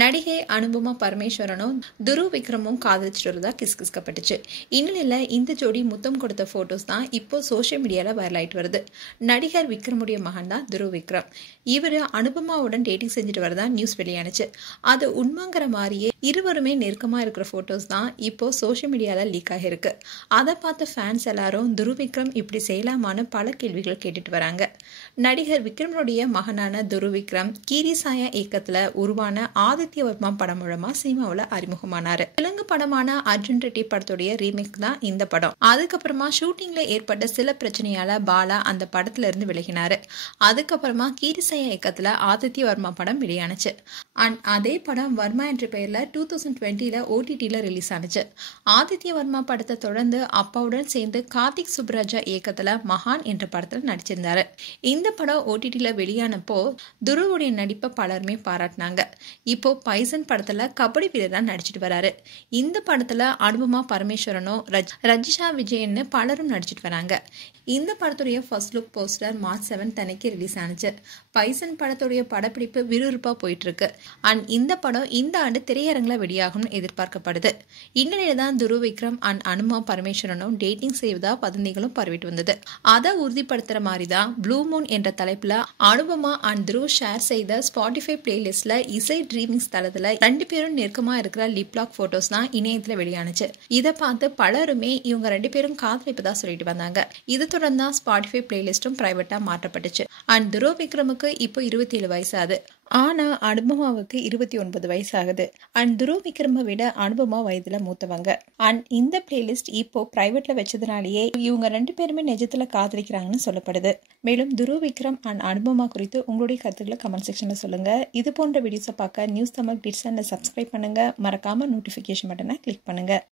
நடிகை அனுபமா பரமேஸ்வரனும் துருவ் விக்ரமும் காதலிச்சுட்டு வரதா கிஸ்கிஸ்கப்பட்டுச்சு. இந்நிலையில இந்த ஜோடி முத்தம் கொடுத்த போட்டோஸ் தான் இப்போ சோசியல் மீடியால வைரல் ஆயிட்டு வருது. நடிகர் விக்ரமுடைய மகன் தான் துருவ் விக்ரம். இவரு அனுபமாவுடன் டேட்டிங் செஞ்சுட்டு வரதா நியூஸ் வெளியானுச்சு. அது உண்மைங்கிற மாதிரியே இருவருமே நெருக்கமா இருக்கிற போட்டோஸ் தான் இப்போ சோசியல் மீடியால லீக் ஆகிருக்கு. அதை பார்த்த ஃபேன்ஸ் எல்லாரும் துருவ் விக்ரம் இப்படி செய்யலாமான்னு பல கேள்விகள் கேட்டுட்டு வராங்க. நடிகர் விக்ரமனுடைய மகனான துருவ் விக்ரம் கீரிசாயா இயக்கத்துல உருவான ஆதித்ய வர்மா படம் மூலமா சினிமாவில் அறிமுகமானாரு. தெலுங்கு படமான அர்ஜுன் ரெட்டி படத்துடைய ரீமேக் தான் இந்த படம். அதுக்கப்புறமா ஷூட்டிங்ல ஏற்பட்ட சில பிரச்சனையால பாலா அந்த படத்துல இருந்து விலகினாரு. அதுக்கப்புறமா கீரிசாயா இயக்கத்துல ஆதித்ய வர்மா படம் வெளியானுச்சு. அண்ட் அதே படம் வர்மா என்ற பெயர்ல 2020 OTTல ரிலீஸ் ஆனிச்சு. ஆதித்ய வர்மா படத்தை தொடர்ந்து அப்பாவுடன் சேர்ந்து கார்த்திக் சுப்ராஜா இயக்கத்துல மகான் என்ற படத்துல நடிச்சிருந்தாரு. இந்த படம் OTTல வெளியானப்போ துருவுடைய நடிப்பை பலருமே பாராட்டினாங்க. இப்போ பைசன் படத்துல கபடி வீரரா நடிச்சிட்டு வராரு. இந்த படத்துல அனுபமா பரமேஸ்வரனும் ரஜிஷா விஜயன்னு பலரும் நடிச்சிட்டு வராங்க. இந்த படத்துடைய ஃபர்ஸ்ட் லுக் போஸ்டர் மார்ச் 7 அன்னைக்கு ரிலீஸ் ஆனிச்சு. பைசன் படத்துடைய படப்பிடிப்பு விறுவிறுப்பா போயிட்டு இருக்கு. அண்ட் இந்த படம் இந்த ஆண்டு திரையரங்கில் வெளியாகும்னு எதிர்பார்க்கப்படுது. இந்நிலையில தான் துருவ் விக்ரம் அண்ட் அனுபமா பரமேஸ்வரனும் டேட்டிங் செய்வதா வதந்திகளும் பரவிட்டு வந்தது. அதை உறுதிப்படுத்துற மாதிரி தான் ப்ளூ மூன் என்ற தலைப்புல அனுபமா அண்ட் துருவ் ஷேர் செய்த ஸ்பாட்டிஃபை பிளேலிஸ்ட்ல இசை ட்ரீமிங்ஸ் தளத்துல 2 பேரும் நெருக்கமா இருக்கிற லிப்லாக் போட்டோஸ் தான் இணையத்துல வெளியானுச்சு. இதை பார்த்து பலருமே இவங்க 2 பேரும் காதலிப்பதா சொல்லிட்டு வந்தாங்க. இது தொடர்ந்து தான் ஸ்பாட்டிஃபை பிளேலிஸ்டும் பிரைவேட்டா மாற்றப்பட்டுச்சு. அண்ட் துருவ் விக்ரமுக்கு இப்போ 27 வயசு ஆகுது. ஆனா அனுபமாவுக்கு 29 வயசு ஆகுது. அண்ட் துருவ் விக்ரமை விட அனுபமா வயதுல மூத்தவங்க. அண்ட் இந்த பிளேலிஸ்ட் இப்போ பிரைவேட்ல வச்சதுனாலேயே இவங்க 2 பேருமே நிஜத்துல காதலிக்கிறாங்கன்னு சொல்லப்படுது. மேலும் துருவ் விக்ரம் அண்ட் அனுபமா குறித்து உங்களுடைய கருத்துக்களை கமெண்ட் செக்ஷன்ல சொல்லுங்க. இது போன்ற வீடியோஸை பார்க்க நியூஸ் தமிழ் கிட்ஸ் சேனலை சப்ஸ்கிரைப் பண்ணுங்க. மறக்காம நோட்டிபிகேஷன் பட்டனை கிளிக் பண்ணுங்க.